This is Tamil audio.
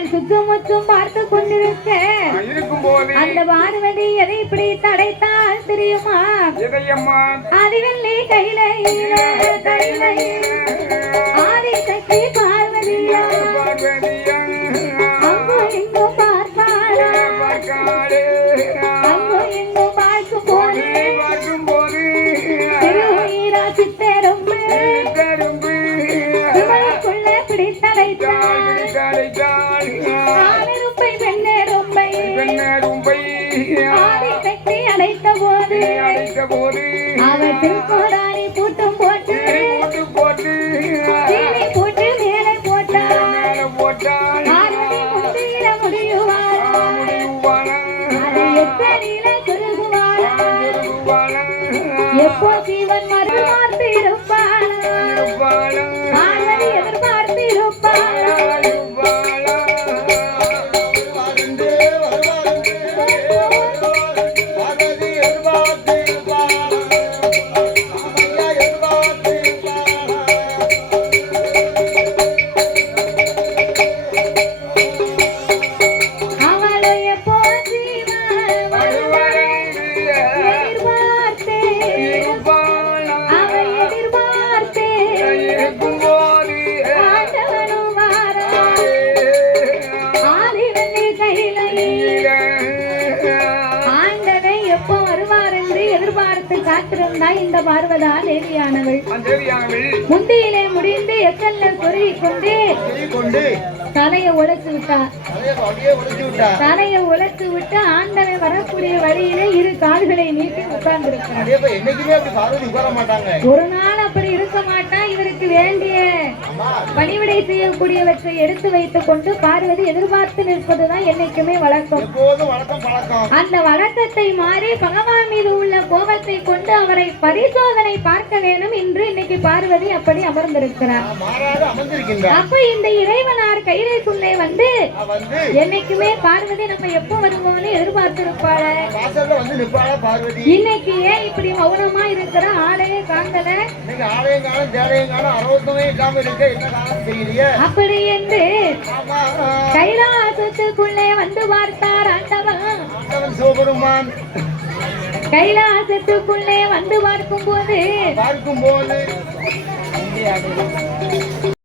அவள் சுத்தமுற்றும் பார்த்து கொண்டிருக்க அந்த பார்வதி எதை இப்படி தடைத்தால் தெரியுமா அதிவெள்ளி கையில கையில அழைத்த போது அழைத்த போது அவர் திருக்கோடாரி பூட்டும் போட்டு மேலே போட்டார் மேல முடியுவாரா? அதை எப்போ மறுபார்த்து இருப்பாளா கையில ஆண்டவை எப்போ வருவார் என்று எதிர்பார்த்து காத்திருந்தாய் இந்த பார்வதா தேவியானவள் முந்தியிலே முடிந்து எக்கல்ல சொருகி கொண்டு தலையை உழைச்சு விட்டார். தலையை விட்டா தலையை உழைச்சு விட்டு ஆண்டவை வரக்கூடிய வழியிலே இரு கால்களை நீட்டி உட்கார்ந்திருக்கிறார். அதே போய் என்னைக்குமே அப்படி பார்வதி உட்கார மாட்டாங்க. ஒரு நாள் அப்படி இருக்க மாட்டா இவருக்கு வேண்டிய செய்யக்கூடியவற்றை எடுத்து வைத்துக் கொண்டு பார்வதி எதிர்பார்த்து நிற்பதுதான் என்னைக்குமே வழக்கம். அந்த வழக்கத்தை மாறி பகவான் மீது உள்ள கோபத்தை கொண்டு அவரை பரிசோதனை பார்க்க வேண்டும். என்று இன்னைக்கு பார்வதி அப்படி அமர்ந்திருக்கிறார். அப்ப இந்த இறைவனார் வந்து நான் வந்து என்னைக்குமே பார்வதி நம்ம எப்போ வருவோம்னு பார்வதி? இன்னைக்கு ஏன் இப்படி மௌனமா இருக்கிற? அப்படி என்று கைலாசத்துக்குள்ளே வந்து பார்த்தார் ஆண்டவன் சிவபெருமான். கைலாசத்துக்குள்ளே வந்து பார்க்கும் போது பார்க்கும் போது